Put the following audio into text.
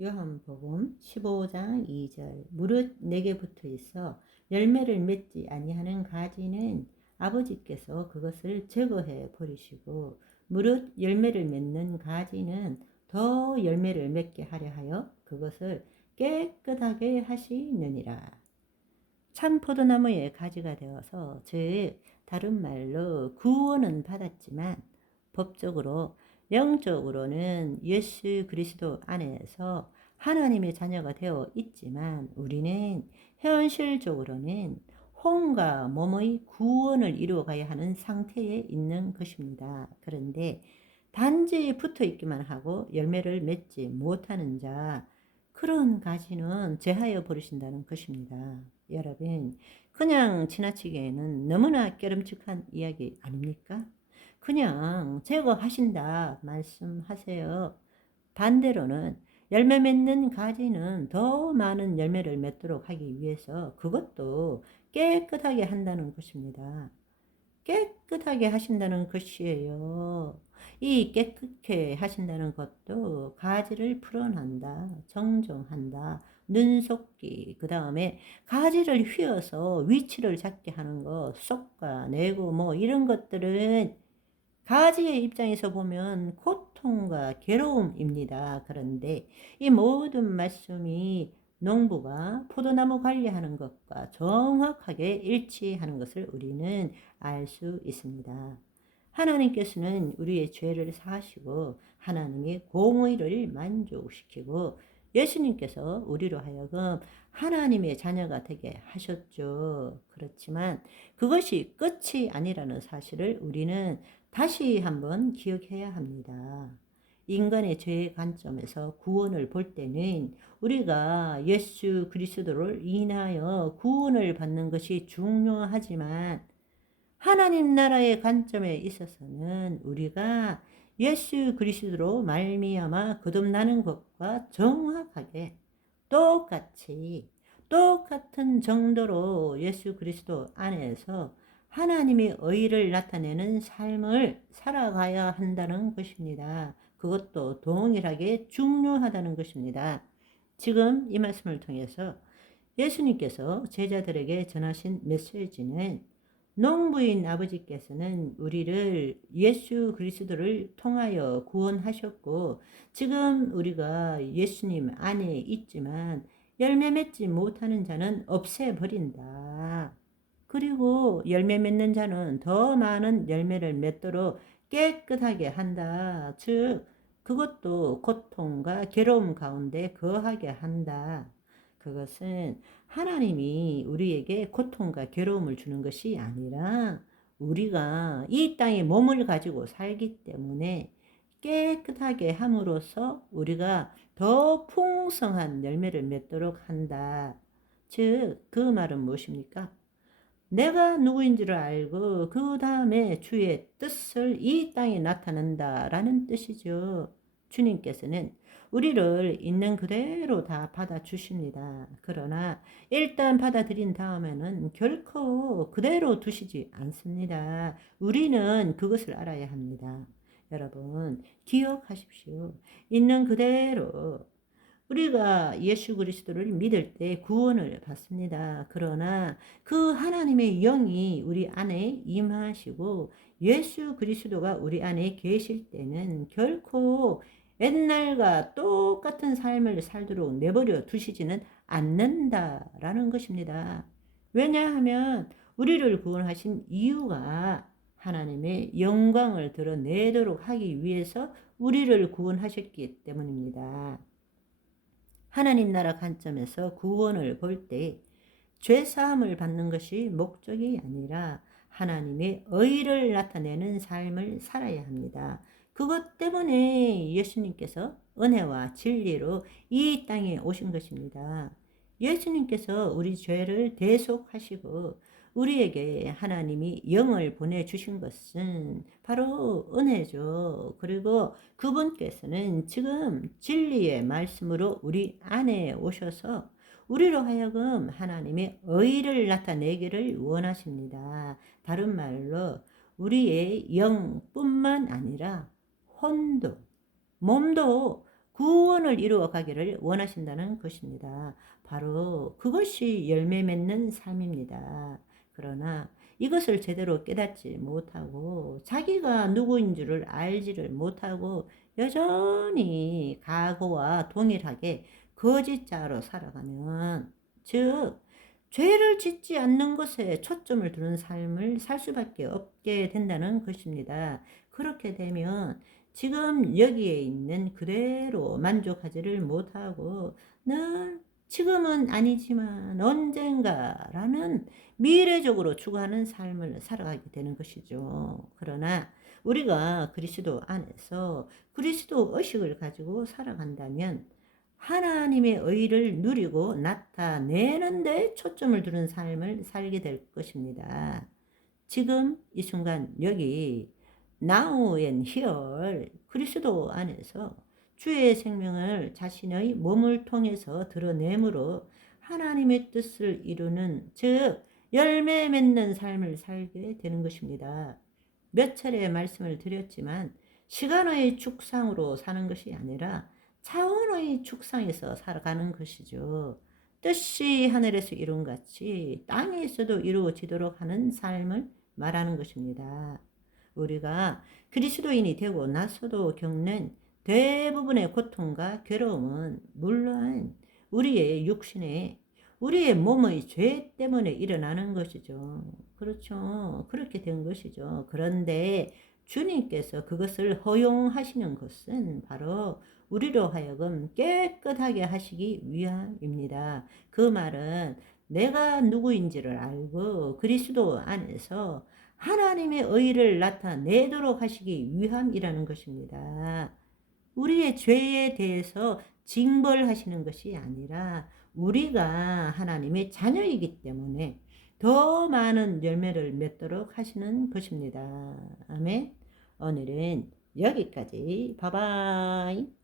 요한복음 15장 2절 무릇 내게 붙어 있어 열매를 맺지 아니하는 가지는 아버지께서 그것을 제거해 버리시고 무릇 열매를 맺는 가지는 더 열매를 맺게 하려 하여 그것을 깨끗하게 하시느니라. 참 포도나무의 가지가 되어서 즉 다른 말로 구원은 받았지만 법적으로 영적으로는 예수 그리스도 안에서 하나님의 자녀가 되어 있지만 우리는 현실적으로는 혼과 몸의 구원을 이루어가야 하는 상태에 있는 것입니다. 그런데 단지 붙어 있기만 하고 열매를 맺지 못하는 자, 그런 가지는 제하여 버리신다는 것입니다. 여러분, 그냥 지나치기에는 너무나 깨름직한 이야기 아닙니까? 그냥 제거하신다 말씀하세요. 반대로는 열매 맺는 가지는 더 많은 열매를 맺도록 하기 위해서 그것도 깨끗하게 한다는 것입니다. 깨끗하게 하신다는 것이에요. 이 깨끗게 하신다는 것도 가지를 풀어낸다, 정정한다, 눈속기, 그 다음에 가지를 휘어서 위치를 잡게 하는 거, 쏙가내고 뭐 이런 것들은 가지의 입장에서 보면 고통과 괴로움입니다. 그런데 이 모든 말씀이 농부가 포도나무 관리하는 것과 정확하게 일치하는 것을 우리는 알 수 있습니다. 하나님께서는 우리의 죄를 사하시고 하나님의 공의를 만족시키고 예수님께서 우리로 하여금 하나님의 자녀가 되게 하셨죠. 그렇지만 그것이 끝이 아니라는 사실을 우리는 다시 한번 기억해야 합니다. 인간의 죄의 관점에서 구원을 볼 때는 우리가 예수 그리스도를 인하여 구원을 받는 것이 중요하지만 하나님 나라의 관점에 있어서는 우리가 예수 그리스도로 말미암아 거듭나는 것과 정확하게 똑같은 정도로 예수 그리스도 안에서 하나님의 의를 나타내는 삶을 살아가야 한다는 것입니다. 그것도 동일하게 중요하다는 것입니다. 지금 이 말씀을 통해서 예수님께서 제자들에게 전하신 메시지는 농부인 아버지께서는 우리를 예수 그리스도를 통하여 구원하셨고 지금 우리가 예수님 안에 있지만 열매 맺지 못하는 자는 없애버린다. 그리고 열매 맺는 자는 더 많은 열매를 맺도록 깨끗하게 한다. 즉 그것도 고통과 괴로움 가운데 거하게 한다. 그것은 하나님이 우리에게 고통과 괴로움을 주는 것이 아니라 우리가 이 땅에 몸을 가지고 살기 때문에 깨끗하게 함으로써 우리가 더 풍성한 열매를 맺도록 한다. 즉, 그 말은 무엇입니까? 내가 누구인지를 알고 그 다음에 주의 뜻을 이 땅에 나타낸다라는 뜻이죠. 주님께서는 우리를 있는 그대로 다 받아주십니다. 그러나 일단 받아들인 다음에는 결코 그대로 두시지 않습니다. 우리는 그것을 알아야 합니다. 여러분 기억하십시오. 있는 그대로 우리가 예수 그리스도를 믿을 때 구원을 받습니다. 그러나 그 하나님의 영이 우리 안에 임하시고 예수 그리스도가 우리 안에 계실 때는 결코 옛날과 똑같은 삶을 살도록 내버려 두시지는 않는다라는 것입니다. 왜냐하면 우리를 구원하신 이유가 하나님의 영광을 드러내도록 하기 위해서 우리를 구원하셨기 때문입니다. 하나님 나라 관점에서 구원을 볼 때 죄사함을 받는 것이 목적이 아니라 하나님의 의를 나타내는 삶을 살아야 합니다. 그것 때문에 예수님께서 은혜와 진리로 이 땅에 오신 것입니다. 예수님께서 우리 죄를 대속하시고 우리에게 하나님이 영을 보내주신 것은 바로 은혜죠. 그리고 그분께서는 지금 진리의 말씀으로 우리 안에 오셔서 우리로 하여금 하나님의 의를 나타내기를 원하십니다. 다른 말로 우리의 영뿐만 아니라 혼도, 몸도 구원을 이루어 가기를 원하신다는 것입니다. 바로 그것이 열매 맺는 삶입니다. 그러나 이것을 제대로 깨닫지 못하고 자기가 누구인 줄을 알지를 못하고 여전히 과거와 동일하게 거짓자로 살아가면, 즉 죄를 짓지 않는 것에 초점을 두는 삶을 살 수밖에 없게 된다는 것입니다. 그렇게 되면 지금 여기에 있는 그대로 만족하지를 못하고 늘 지금은 아니지만 언젠가라는 미래적으로 추구하는 삶을 살아가게 되는 것이죠. 그러나 우리가 그리스도 안에서 그리스도 의식을 가지고 살아간다면 하나님의 의를 누리고 나타내는 데 초점을 두는 삶을 살게 될 것입니다. 지금 이 순간 여기 now and here 그리스도 안에서 주의 생명을 자신의 몸을 통해서 드러내므로 하나님의 뜻을 이루는, 즉 열매 맺는 삶을 살게 되는 것입니다. 몇 차례 말씀을 드렸지만 시간의 축상으로 사는 것이 아니라 차원의 축상에서 살아가는 것이죠. 뜻이 하늘에서 이룬 같이 땅에서도 이루어지도록 하는 삶을 말하는 것입니다. 우리가 그리스도인이 되고 나서도 겪는 대부분의 고통과 괴로움은 물론 우리의 육신에, 우리의 몸의 죄 때문에 일어나는 것이죠. 그렇죠. 그렇게 된 것이죠. 그런데 주님께서 그것을 허용하시는 것은 바로 우리로 하여금 깨끗하게 하시기 위함입니다. 그 말은 내가 누구인지를 알고 그리스도 안에서 하나님의 의를 나타내도록 하시기 위함이라는 것입니다. 우리의 죄에 대해서 징벌하시는 것이 아니라 우리가 하나님의 자녀이기 때문에 더 많은 열매를 맺도록 하시는 것입니다. 아멘. 오늘은 여기까지. 바이바이.